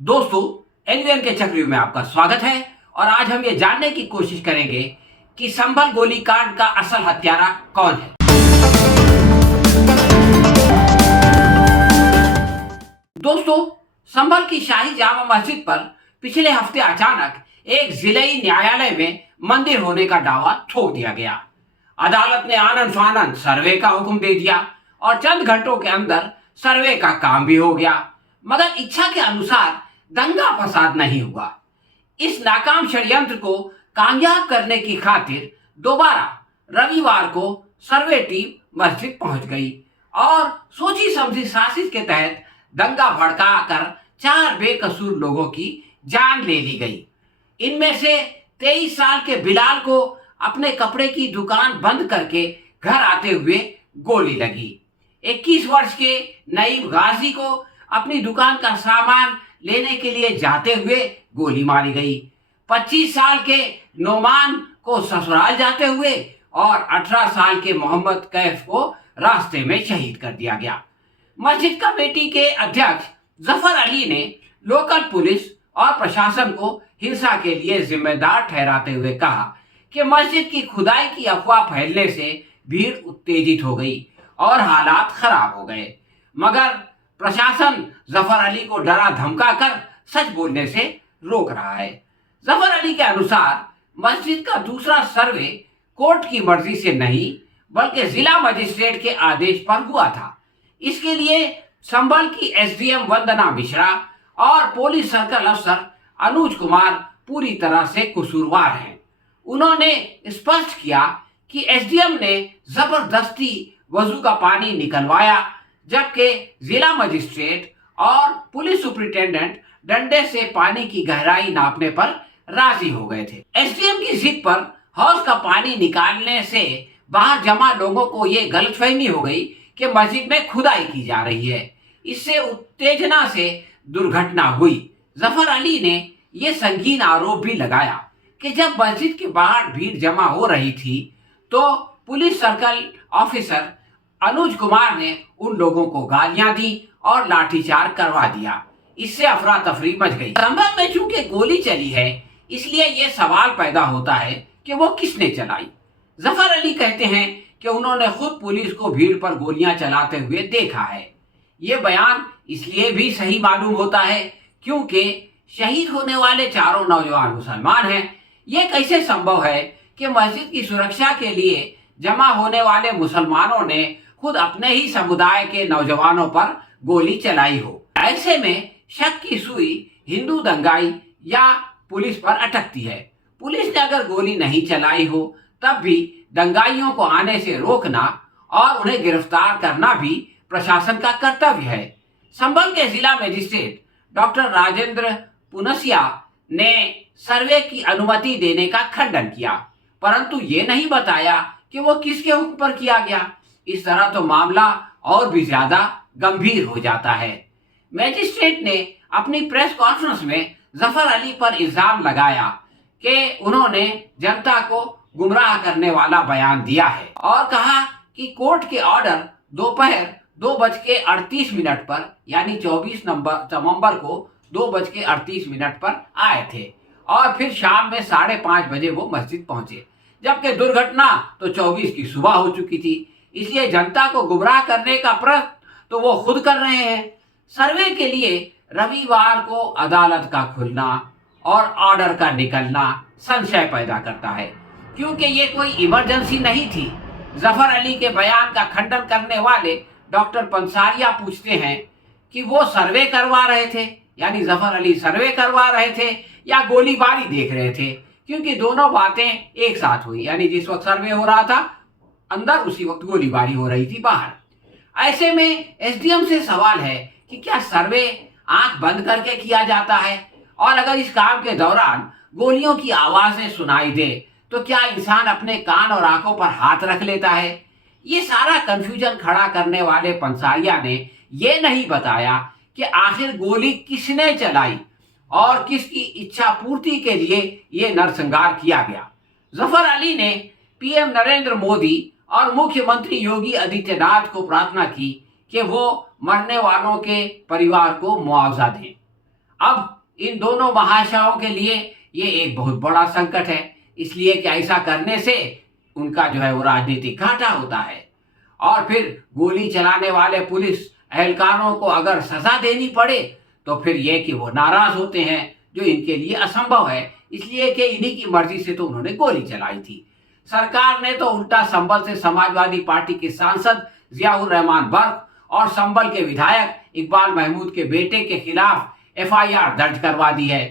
दोस्तों, एनवीएन के चक्रव्यूह में आपका स्वागत है। और आज हम ये जानने की कोशिश करेंगे कि संभल गोलीकांड का असल हत्यारा कौन है। दोस्तों, संभल की शाही जामा मस्जिद पर पिछले हफ्ते अचानक एक जिले न्यायालय में मंदिर होने का दावा ठोक दिया गया। अदालत ने आनन फानन सर्वे का हुक्म दे दिया और चंद घंटों के अंदर सर्वे का काम भी हो गया, मगर इच्छा के अनुसार दंगा फसाद नहीं हुआ। इस नाकाम षड्यंत्र को कामयाब करने की खातिर दोबारा रविवार को सर्वे टीम मस्जिद पहुंच गई और सोची समझी साजिश के तहत दंगा भड़काकर 4 बेकसूर लोगों की जान ले ली गई। इनमें से 23 साल के बिलाल को अपने कपड़े की दुकान बंद करके घर आते हुए गोली लगी। 21 वर्ष के नईम गाजी को अपनी दुकान का सामान लेने के लिए जाते हुए गोली मारी गई। 25 साल के नोमान को ससुराल जाते हुए और 18 साल के मोहम्मद कैफ को रास्ते में शहीद कर दिया गया। मस्जिद कमेटी के अध्यक्ष जफर अली ने लोकल पुलिस और प्रशासन को हिंसा के लिए जिम्मेदार ठहराते हुए कहा कि मस्जिद की खुदाई की अफवाह फैलने से भीड़ उत्तेजित हो गई और हालात खराब हो गए, मगर प्रशासन जफर अली को डरा धमका कर सच बोलने से रोक रहा है। जफर अली के अनुसार मस्जिद का दूसरा सर्वे कोर्ट की मर्जी से नहीं बल्कि जिला मजिस्ट्रेट के आदेश पर हुआ था। इसके लिए संभल की एसडीएम वंदना मिश्रा और पुलिस सर्कल अफसर अनुज कुमार पूरी तरह से कसूरवार हैं। उन्होंने स्पष्ट किया कि एसडीएम ने जबरदस्ती वजू का पानी निकलवाया, जबकि जिला मजिस्ट्रेट और पुलिस सुपरिटेंडेंट डंडे से पानी की गहराई नापने पर राजी हो गए थे। एसडीएम की जिद पर हौज का पानी निकालने से बाहर जमा लोगों को ये गलतफहमी हो गई कि मस्जिद में खुदाई की जा रही है। इससे उत्तेजना से दुर्घटना हुई। जफर अली ने यह संगीन आरोप भी लगाया कि जब मस्जिद के बाहर भीड़ जमा हो रही थी तो police circle officer Anuj Kumar ने उन लोगों को गालियां दी और लाठीचार्ज करवा दिया। इससे अफरा तफरी मच गई। संभल में चूंकि गोली चली है, इसलिए यह सवाल पैदा होता है कि वो किसने चलाई। जफर अली कहते हैं कि उन्होंने खुद पुलिस को भीड़ पर गोलियां चलाते हुए देखा है। ये बयान इसलिए भी सही मालूम होता है क्योंकि शहीद होने वाले चारों नौजवान मुसलमान हैं। ये कैसे संभव है कि मस्जिद की सुरक्षा के लिए जमा होने वाले मुसलमानों ने खुद अपने ही समुदाय के नौजवानों पर गोली चलाई हो। ऐसे में शक की सुई हिंदू दंगाई या पुलिस पर अटकती है। पुलिस ने अगर गोली नहीं चलाई हो तब भी दंगाइयों को आने से रोकना और उन्हें गिरफ्तार करना भी प्रशासन का कर्तव्य है। संभल के जिला मजिस्ट्रेट डॉक्टर राजेंद्र पुनसिया ने सर्वे की अनुमति देने का खंडन किया, परंतु ये नहीं बताया कि वो किसके हुक्म पर किया गया। इस तरह तो मामला और भी ज्यादा गंभीर हो जाता है। मजिस्ट्रेट ने अपनी प्रेस कॉन्फ्रेंस में जफर अली पर इल्जाम लगाया कि उन्होंने जनता को गुमराह करने वाला बयान दिया है और कहा कि कोर्ट के ऑर्डर दोपहर 2:38 पर यानी 24 नवंबर को 2:38 पर आए थे और फिर शाम में 5:30 बजे वो मस्जिद पहुंचे, जबकि दुर्घटना तो 24 की सुबह हो चुकी थी। इसलिए जनता को गुमराह करने का प्रयत्न तो वो खुद कर रहे हैं। सर्वे के लिए रविवार को अदालत का खुलना और ऑर्डर का निकलना संशय पैदा करता है, क्योंकि ये कोई इमरजेंसी नहीं थी। जफर अली के बयान का खंडन करने वाले डॉक्टर पंसारिया पूछते हैं कि वो सर्वे करवा रहे थे, यानी जफर अली सर्वे करवा रहे थे या गोलीबारी देख रहे थे, क्योंकि दोनों बातें एक साथ हुई। यानी जिस वक्त सर्वे हो रहा था अंदर, उसी वक्त गोलीबारी हो रही थी बाहर। ऐसे में एसडीएम से सवाल है कि क्या सर्वे आंख बंद करके किया जाता है, और अगर इस काम के दौरान गोलियों की आवाजें सुनाई दे तो क्या इंसान अपने कान और आंखों पर हाथ रख लेता है। ये सारा कंफ्यूजन खड़ा करने वाले पंसारिया ने यह नहीं बताया कि आखिर गोली किसने चलाई और किसकी इच्छा पूर्ति के लिए यह नरसंहार किया गया। जफर अली ने पीएम नरेंद्र मोदी और मुख्यमंत्री योगी आदित्यनाथ को प्रार्थना की कि वो मरने वालों के परिवार को मुआवजा दें। अब इन दोनों महाशयों के लिए ये एक बहुत बड़ा संकट है, इसलिए कि ऐसा करने से उनका जो है वो राजनीतिक घाटा होता है। और फिर गोली चलाने वाले पुलिस एहलकारों को अगर सजा देनी पड़े तो फिर ये कि वो नाराज होते हैं, जो इनके लिए असंभव है, इसलिए कि इन्हीं की मर्जी से तो उन्होंने गोली चलाई थी। सरकार ने तो उल्टा संभल से समाजवादी पार्टी के सांसद जियाउर रहमान बर्क और संभल के विधायक इकबाल महमूद के बेटे के खिलाफ एफआईआर दर्ज करवा दी है।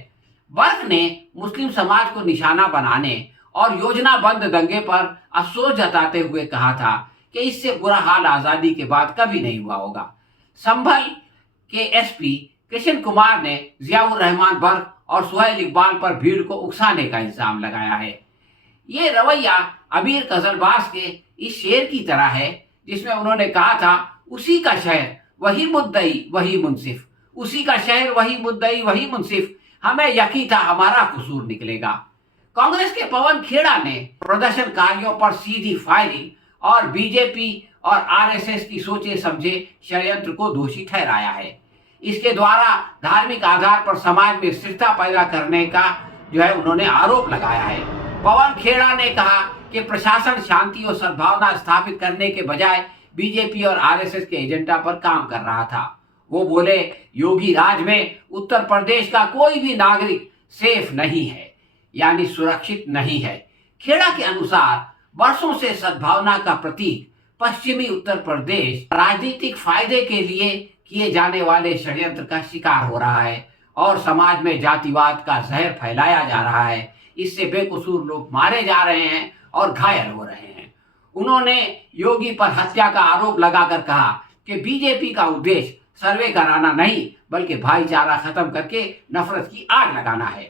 बर्क ने मुस्लिम समाज को निशाना बनाने और योजनाबद्ध दंगे पर अफसोस जताते हुए कहा था कि इससे बुरा हाल आजादी के बाद कभी नहीं हुआ होगा। संभल के एसपी कृष्ण कुमार ने जियाउर रहमान बर्क और सुहेल इकबाल पर भीड़ को उकसाने का इल्जाम लगाया है। ये रवैया अमीर कजलबाज के इस शेर की तरह है जिसमें उन्होंने कहा था, उसी का शहर वही मुद्दई वही मुंसिफ, उसी का शहर वही मुद्दई वही मुंसिफ, हमें यकीन था हमारा कसूर निकलेगा। कांग्रेस के पवन खेड़ा ने प्रदर्शनकारियों पर सीधी फायरिंग और बीजेपी और आरएसएस की सोचे समझे षड्यंत्र को दोषी ठहराया है। इसके द्वारा धार्मिक आधार पर समाज में स्थिरता पैदा करने का जो है उन्होंने आरोप लगाया है। पवन खेड़ा ने कहा कि प्रशासन शांति और सद्भावना स्थापित करने के बजाय बीजेपी और आरएसएस के एजेंडा पर काम कर रहा था। वो बोले, योगी राज में उत्तर प्रदेश का कोई भी नागरिक सेफ नहीं है, यानी सुरक्षित नहीं है। खेड़ा के अनुसार वर्षों से सद्भावना का प्रतीक पश्चिमी उत्तर प्रदेश राजनीतिक फायदे के लिए किए जाने वाले षड्यंत्र का शिकार हो रहा है और समाज में जातिवाद का जहर फैलाया जा रहा है। इससे बेकसूर लोग मारे जा रहे हैं और घायल हो रहे हैं। उन्होंने योगी पर हत्या का आरोप लगाकर कहा कि बीजेपी का उद्देश्य सर्वे कराना नहीं बल्कि भाईचारा खत्म करके नफरत की आग लगाना है।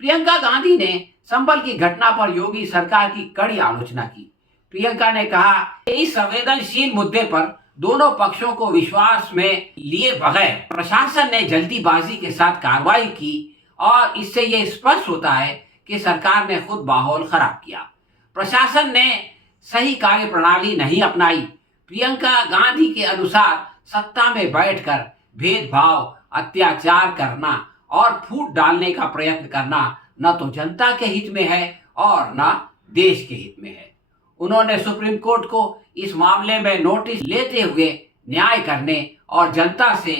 प्रियंका गांधी ने संभल की घटना पर योगी सरकार की कड़ी आलोचना की। प्रियंका ने कहा कि इस संवेदनशील मुद्दे पर दोनों पक्षों को विश्वास में लिए बगैर प्रशासन ने जल्दीबाजी के साथ कार्रवाई की और इससे यह स्पष्ट होता है कि सरकार ने खुद माहौल खराब किया। प्रशासन ने सही कार्य प्रणाली नहीं अपनाई। प्रियंका गांधी के अनुसार सत्ता में बैठकर भेदभाव, अत्याचार करना और फूट डालने का प्रयत्न करना न तो जनता के हित में है और न देश के हित में है। उन्होंने सुप्रीम कोर्ट को इस मामले में नोटिस लेते हुए न्याय करने और जनता से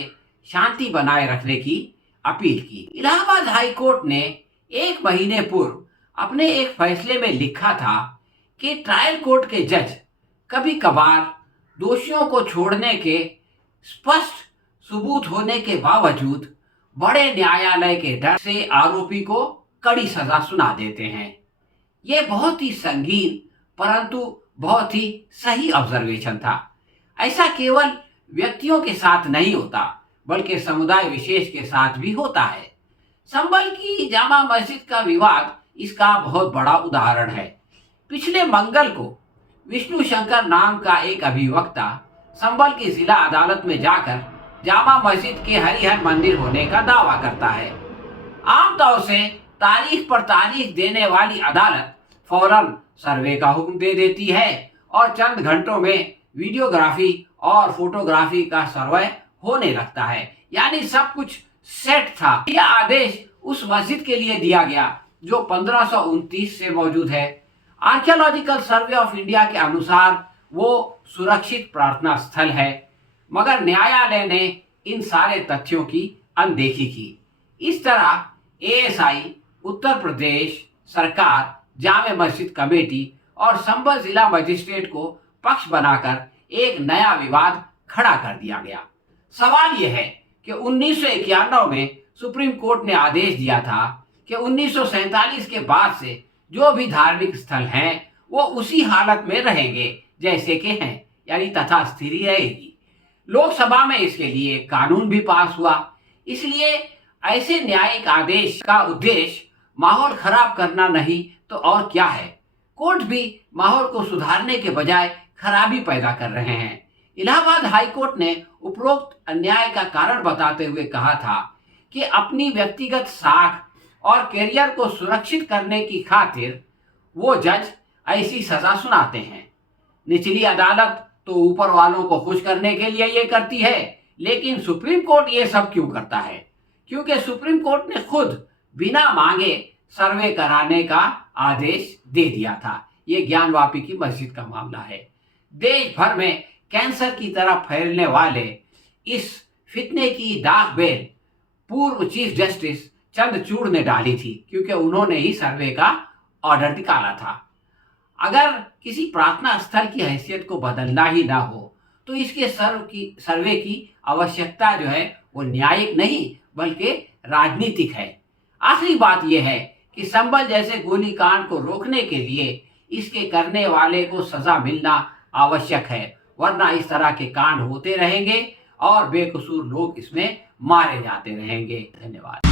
शांति बनाए रखने की अपील की। इलाहाबाद हाई कोर्ट ने 1 महीने पूर्व अपने एक फैसले में लिखा था कि ट्रायल कोर्ट के जज कभी कभार दोषियों को छोड़ने के स्पष्ट सबूत होने के बावजूद बड़े न्यायालय के डर से आरोपी को कड़ी सजा सुना देते हैं। ये बहुत ही संगीन परंतु बहुत ही सही ऑब्जर्वेशन था। ऐसा केवल व्यक्तियों के साथ नहीं होता बल्कि समुदाय विशेष के साथ भी होता है। संभल की जामा मस्जिद का विवाद इसका बहुत बड़ा उदाहरण है। पिछले मंगल को विष्णु शंकर नाम का एक अभिवक्ता संभल की जिला अदालत में जाकर जामा मस्जिद के हरिहर मंदिर होने का दावा करता है। आमतौर से तारीख पर तारीख देने वाली अदालत फौरन सर्वे का हुक्म दे देती है और चंद घंटों में वीडियोग्राफी और फोटोग्राफी का सर्वे होने लगता है, यानी सब कुछ सेट था। यह आदेश उस मस्जिद के लिए दिया गया जो 1529 से मौजूद है। आर्कियोलॉजिकल सर्वे ऑफ इंडिया के अनुसार वो सुरक्षित प्रार्थना स्थल है, मगर न्यायालय ने इन सारे तथ्यों की अनदेखी की। इस तरह एएसआई, उत्तर प्रदेश सरकार, जामे मस्जिद कमेटी और संभल जिला मजिस्ट्रेट को पक्ष बनाकर एक नया विवाद खड़ा कर दिया गया। सवाल यह है कि 1991 में सुप्रीम कोर्ट ने आदेश दिया था कि 1947 के बाद से जो भी धार्मिक स्थल हैं वो उसी हालत में रहेंगे जैसे कि हैं, यानी तथा स्थिति रहेगी। लोकसभा में इसके लिए कानून भी पास हुआ। इसलिए ऐसे न्यायिक आदेश का उद्देश्य माहौल खराब करना नहीं तो और क्या है। कोर्ट भी माहौल को सुधारने के बजाय खराबी पैदा कर रहे हैं। इलाहाबाद हाई कोर्ट ने उपरोक्त अन्याय का कारण बताते हुए कहा था कि अपनी व्यक्तिगत साख और कैरियर को सुरक्षित करने की खातिर वो जज ऐसी सजा सुनाते हैं। निचली अदालत तो ऊपर वालों को खुश करने के लिए ये करती है, लेकिन सुप्रीम कोर्ट ये सब क्यों करता है? क्योंकि सुप्रीम कोर्ट ने खुद बिना मांगे सर्वे कराने का आदेश दे दिया था। ये ज्ञानवापी की मस्जिद का मामला है। देश भर में कैंसर की तरह फैलने वाले इस फितने की दाग बेल पूर्व चीफ जस्टिस चंद्रचूड़ ने डाली थी, क्योंकि उन्होंने ही सर्वे का ऑर्डर निकाला था। अगर किसी प्रार्थना स्थल की हैसियत को बदलना ही ना हो तो इसके सर्वे की आवश्यकता जो है वो न्यायिक नहीं बल्कि राजनीतिक है। आखिरी बात यह है कि संभल जैसे गोलीकांड को रोकने के लिए इसके करने वाले को सजा मिलना आवश्यक है, वरना इस तरह के कांड होते रहेंगे और बेकसूर लोग इसमें मारे जाते रहेंगे। धन्यवाद।